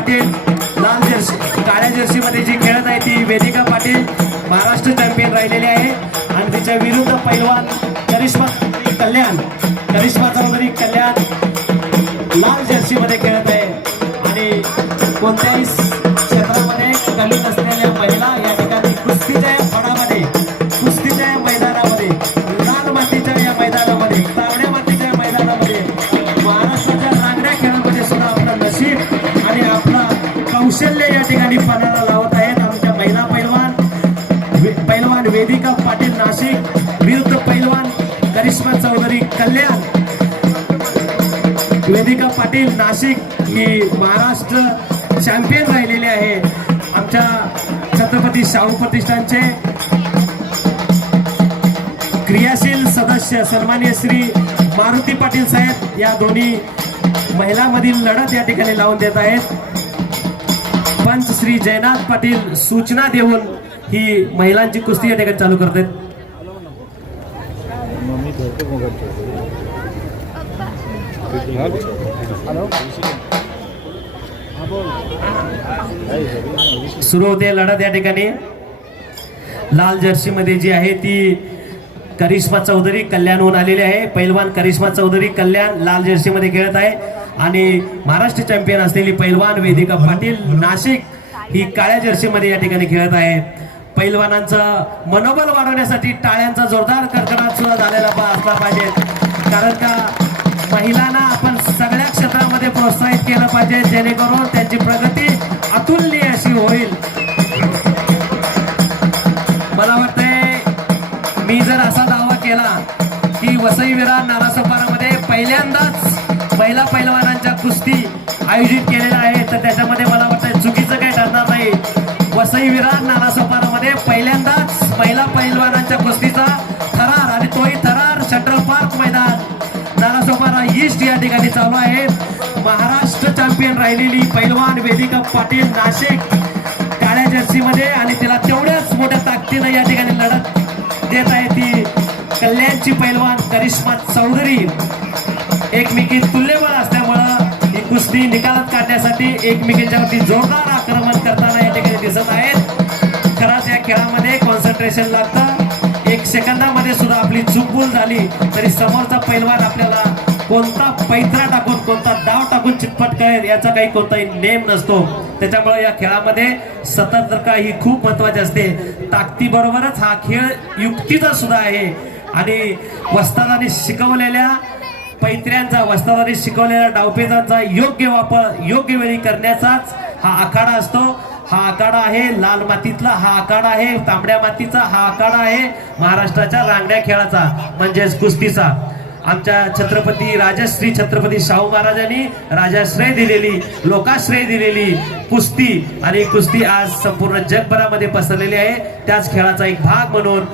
पाटील लाल जर्सी काळ्या जर्सीमध्ये जी खेळत आहे ती वेदिका पाटील महाराष्ट्र चॅम्पियन राहिलेली आहे. आणि तिच्या विरुद्ध पैलवान करिश्मा कल्याण करिश्मा चौधरी कल्याण लाल जर्सीमध्ये खेळत आहे. आणि कोणत्याही कौशल्य या ठिकाणी पणाला लावत आहेत आमच्या महिला पैलवान. पैलवान वेदिका पाटील नाशिक विरुद्ध पैलवान करिश्मा चौधरी कल्याण. वेदिका पाटील नाशिक ही महाराष्ट्र चॅम्पियन राहिलेले आहे. आमच्या छत्रपती शाहू प्रतिष्ठानचे क्रियाशील सदस्य सन्मान्य श्री मारुती पाटील साहेब या दोन्ही महिलांमधील लढत या ठिकाणी लावून देत आहेत. सरपंच श्री जयनाथ पाटील सूचना देऊन ही महिलांची कुस्ती या ठिकाणी चालू करतात सुरू होते लढत या ठिकाणी. लाल जर्सी मध्ये जी आहे ती करिश्मा चौधरी कल्याणहून आलेली आहे. पैलवान करिश्मा चौधरी कल्याण लाल जर्सी मध्ये खेळत आहे. आणि महाराष्ट्र चॅम्पियन असलेली पैलवान वेदिका पाटील नाशिक ही काळ्या जर्सी मध्ये या ठिकाणी खेळत आहे. पैलवानांचं मनोबल वाढवण्यासाठी टाळ्यांचा जोरदार कडकडाट सुद्धा झालेला असला पाहिजे. कारण का महिलांना आपण सगळ्या क्षेत्रामध्ये प्रोत्साहित केलं पाहिजे जेणेकरून त्यांची प्रगती अतुलनीय आयोजित केलेला आहे तर त्याच्यामध्ये मला वाटतं चुकीचं काही ठरणार नाही. वसई विरार नारासोपारामध्ये पहिल्यांदाच महिला पैलवानांच्या कुस्तीचा थरार आणि तोही थरार सेंट्रल पार्क मैदान. नानासोपारा ईस्ट या ठिकाणी चालू आहे महाराष्ट्र चॅम्पियन राहिलेली पैलवान वेदिका पाटील नाशिक काळ्या जर्सीमध्ये आणि तिला तेवढ्याच मोठ्या ताकदीनं या ठिकाणी लढत देत आहे ती कल्याणची पैलवान करिश्मा चौधरी. एकमेकी तुल्यबळ असल्यामुळे कुस्ती निकालात काढण्यासाठी एकमेकींच्यावरती जोरदार आक्रमण करताना या ठिकाणी दिसत आहेत. खरंच या खेळामध्ये कॉन्सन्ट्रेशन लागतं. एक सेकंदामध्ये सुद्धा आपली चूकभूल झाली तरी समोरचा पैलवान आपल्याला कोणता पैत्रा टाकून कोणता डाव टाकून चितपट करेल याचा काही कोणताही नेम नसतो. त्याच्यामुळे या खेळामध्ये सतर्कता ही खूप महत्वाची असते ताकदीबरोबरच हा खेळ युक्तीचा सुद्धा आहे. आणि वस्तादाने शिकवलेल्या पैत्र्यांचा वस्तादारी शिकवलेल्या डावपेजांचा योग्य वापर योग्य वेळी करण्याचाच हा आखाडा असतो. हा आखाडा आहे लाल मातीतला हा आखाडा आहे तांबड्या मातीचा हा आखाडा आहे महाराष्ट्राच्या रांगड्या खेळाचा म्हणजेच कुस्तीचा. आमच्या छत्रपती राजश्री छत्रपती शाहू महाराजांनी राजाश्रय दिलेली लोकाश्रय दिलेली कुस्ती. आणि कुस्ती आज संपूर्ण जगभरामध्ये पसरलेली आहे. त्याच खेळाचा एक भाग म्हणून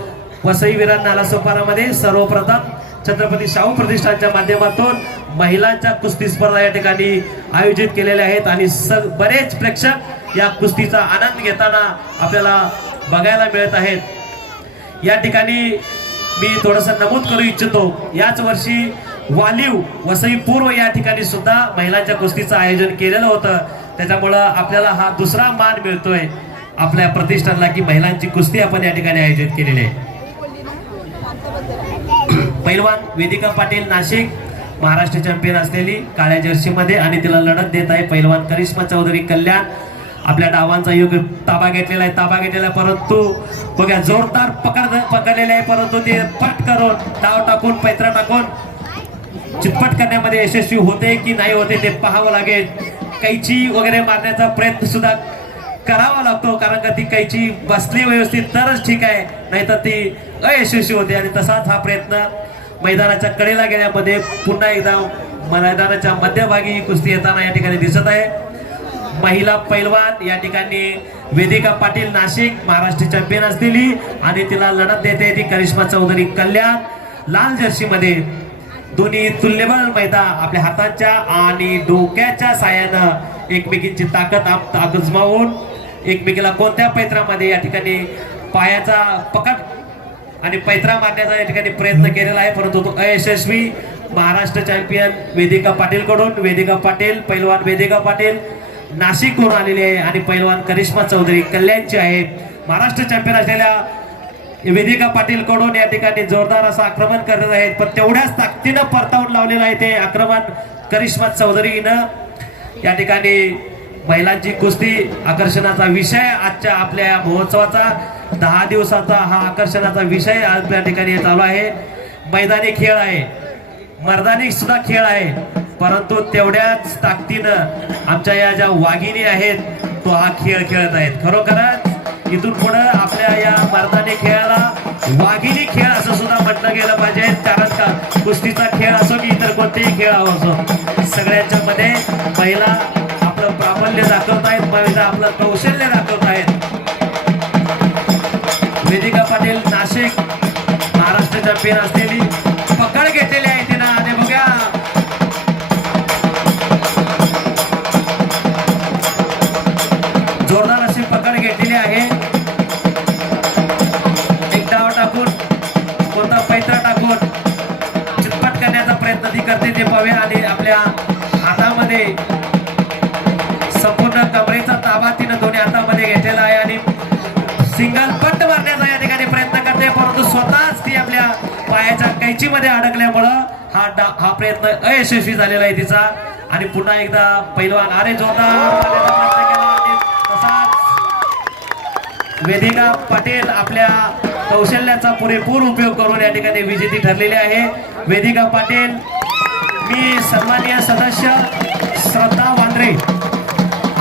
वसई विरार नालासोपारामध्ये सर्वप्रथम. छत्रपती शाहू प्रतिष्ठानच्या माध्यमातून महिलांच्या कुस्ती स्पर्धा या ठिकाणी आयोजित केलेल्या आहेत आणि बरेच प्रेक्षक या कुस्तीचा आनंद घेताना आपल्याला बघायला मिळत आहेत. या ठिकाणी मी थोडस नमूद करू इच्छितो याच वर्षी वालीव वसई पूर्व या ठिकाणी सुद्धा महिलांच्या कुस्तीचं आयोजन केलेलं होतं. त्याच्यामुळं आपल्याला हा दुसरा मान मिळतोय आपल्या प्रतिष्ठानला की महिलांची कुस्ती आपण या ठिकाणी आयोजित केलेली आहे. पैलवान वेदिका पाटील नाशिक महाराष्ट्र चॅम्पियन असलेली काळ्या जर्सीमध्ये आणि तिला लढत देत आहे पैलवान करिश्मा चौधरी कल्याण. आपल्या डावांचा योग्य ताबा घेतलेला आहे ताबा घेतलेला आहे परंतु बघा जोरदार पकड पकडलेले आहे परंतु ते पट करून डाव टाकून पैत्रा टाकून चितपट करण्यामध्ये यशस्वी होते की नाही होते ते पाहावं लागेल. कैची वगैरे मारण्याचा प्रयत्न सुद्धा करावा लागतो कारण का ती कैची बसली व्यवस्थित तरच ठीक आहे नाहीतर ती अयशस्वी होते आणि तसाच हा प्रयत्न मैदानाच्या कडेला गेल्यामध्ये पुन्हा एकदा मैदानाच्या मध्यभागी ही कुस्ती येताना या ठिकाणी दिसत आहे. महिला पैलवान या ठिकाणी वेदिका पाटील नाशिक महाराष्ट्र चॅम्पियन असलेली आणि तिला लढत देते ती करिश्मा चौधरी कल्याण. लाल जर्सी मध्ये दोन्ही तुल्यबळ मैदान आपल्या हाताच्या आणि डोक्याच्या साह्यानं एकमेकींची ताकद आप- आजमावून एकमेकीला कोणत्या पैत्रामध्ये या ठिकाणी पायाचा पकड आणि पैत्रा मारण्याचा या ठिकाणी प्रयत्न केलेला आहे परंतु तो अयशस्वी महाराष्ट्र चॅम्पियन वेदिका पाटीलकडून वेदिका पाटील पैलवान वेदिका पाटील नाशिकवरून आलेली आहे आणि पैलवान करिश्मा चौधरी कल्याणची आहेत. महाराष्ट्र चॅम्पियन असलेल्या वेदिका पाटीलकडून या ठिकाणी जोरदार असं आक्रमण करत आहेत पण तेवढ्याच ताकदीनं परतावून लावलेलं आहे ते आक्रमण करिश्मा चौधरीनं. या ठिकाणी महिलांची कुस्ती आकर्षणाचा विषय आजच्या आपल्या या महोत्सवाचा. दहा दिवसाचा हा आकर्षणाचा विषय आज त्या ठिकाणी चालू आहे. मैदानी खेळ आहे. मर्दानी सुद्धा खेळ आहे. परंतु तेवढ्याच ताकदीनं आमच्या या ज्या वाघिणी आहेत तो हा खेळ खेळत आहेत. खरोखरच इथून पुढं आपल्या या मर्दानी खेळाला वाघिणी खेळ असं सुद्धा म्हटलं गेलं पाहिजे. कारण का? कुस्तीचा खेळ असो की इतर कोणतेही खेळ असो सगळ्यांच्या मध्ये महिला आपलं प्राबल्य दाखवत आहेत. महिला आपलं कौशल्य दाखवत चॅम्पियन असलेली पकड घेतलेली आहे तिनं. आणि बघ्या. जोरदार अशी पकड घेतलेली आहे. एक डाव टाकून कोणता पैत्रा टाकून चितपट करण्याचा प्रयत्न ती करते ते पाहूया. आणि आपल्या पायाच्या अडकल्यामुळं हा डा हा प्रयत्न अयशस्वी झालेला आहे तिचा. आणि पुन्हा एकदा पैलवान अरे जोरदार वेदिका पाटील आपल्या कौशल्याचा पुरेपूर उपयोग करून या ठिकाणी विजेती ठरलेली आहे. वेदिका पाटील मी सन्माननीय सदस्य श्रद्धा वांद्रे.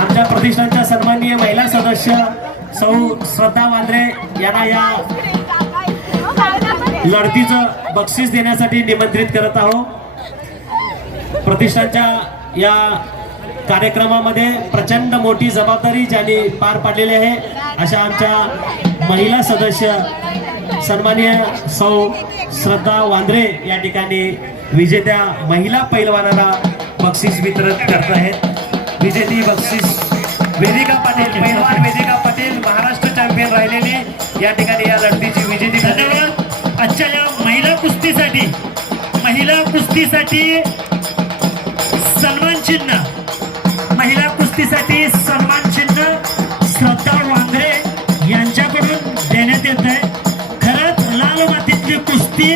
आमच्या प्रतिष्ठानच्या सन्माननीय महिला सदस्य सौ श्रद्धा वांद्रे यांना या लढतीचं बक्षीस देण्यासाठी निमंत्रित करत आहोत. प्रतिष्ठानच्या या कार्यक्रमामध्ये प्रचंड मोठी जबाबदारी ज्यांनी पार पाडलेली आहे अशा आमच्या महिला सदस्य सन्मान्य सौ श्रद्धा वांद्रे या ठिकाणी विजेत्या महिला पैलवानाला बक्षीस वितरण करत आहेत. विजेती बक्षीस वेदिका पाटील पैलवान वेदिका पाटील महाराष्ट्र चॅम्पियन राहिलेली या ठिकाणी या लढतीची विजेती धन्यवाद आजच्या या महिला कुस्तीसाठी महिला कुस्तीसाठी सन्मान चिन्ह. महिला कुस्तीसाठी सन्मान चिन्ह श्रद्धा वांद्रे यांच्याकडून देण्यात येत आहे. खरंच लाल मातीतली कुस्ती